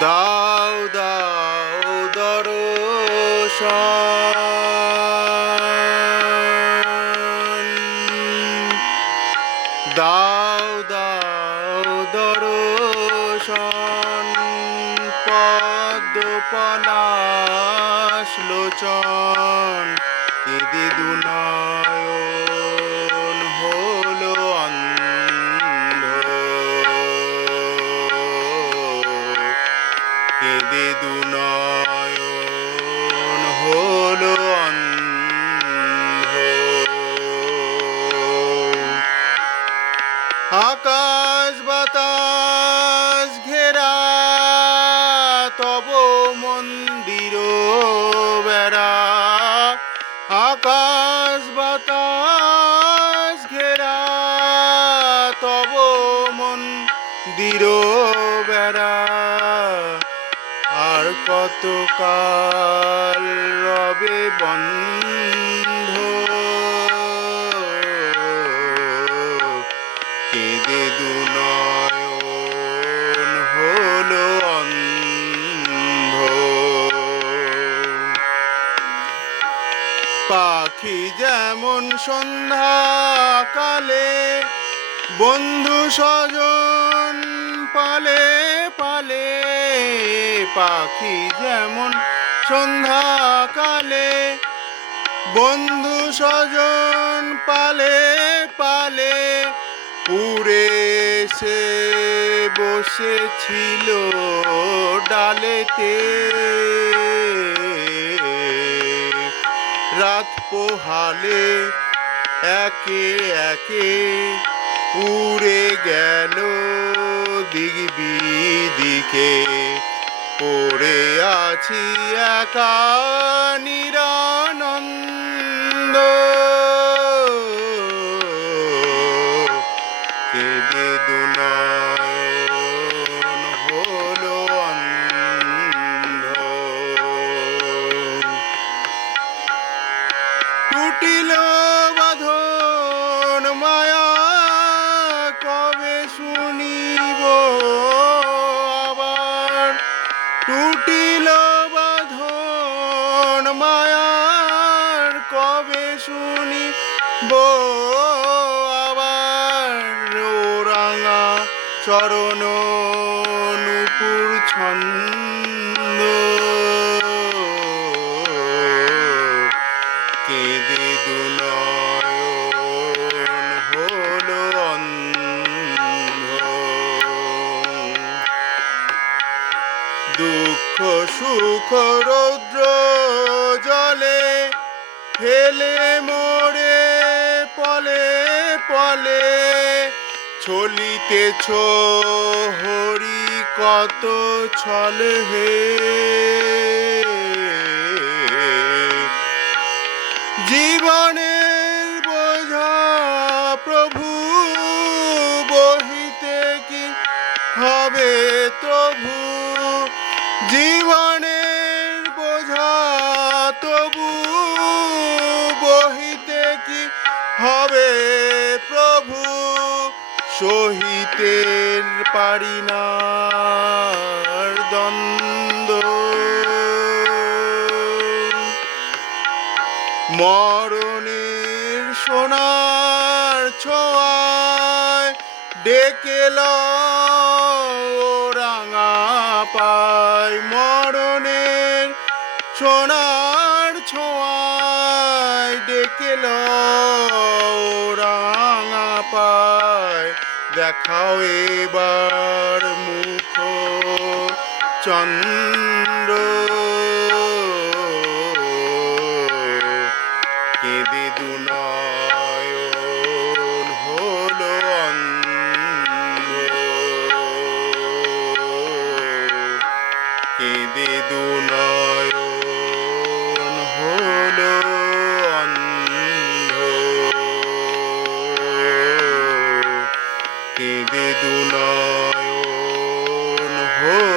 দাও দাও দর্শন দাও দাও দর্শন পদ্মপলাশ লোচন কেদে দুনয়ন কেদে দুনয়ন হলো অন্ধ। আকাশ বাতাস ঘেরা, তব মন্দির বেড়া। আকাশ বাতাস ঘেরা, তব মন্দির আর কত কাল রবে বন্ধ? কেঁদে দুনয়ন হলো অন্ধ। পাখি যেমন সন্ধ্যাকালে, বন্ধু স্বজন পালে পালে পাখি যেমন সন্ধ্যাকালে বন্ধু স্বজন পালে পালে উড়ে সে বসেছিল ডালেতে। রাত পোহালে একে একে উড়ে গেল দিক বিদিকে পড়ে আছি একা নিরানন্দ। মায়ার কবে শুনিব আবার রাঙা চরণ নুপুর ছন্দ। কেঁদে হলো দুঃখ সুখ রৌদ্র জলে হেলে মোরে পলে পলে। চলিতেছ, হরি কত ছলে হে। জীবনের বোঝা প্রভু, বহিতে কি হবে তবু? জীবনের বোঝা তবু হবে প্রভু সহিতে পারি না দ্বন্দ্ব। মরণের সোনার ছোঁয়ায় ডেকে লও রাঙা পায় মরণের সোনার ছোঁয়ায় দেখাও এবার মুখ চন্দ্র। কেঁদে দুনয়ন হলো অন্ধ। কেঁদে দুনায়ন হো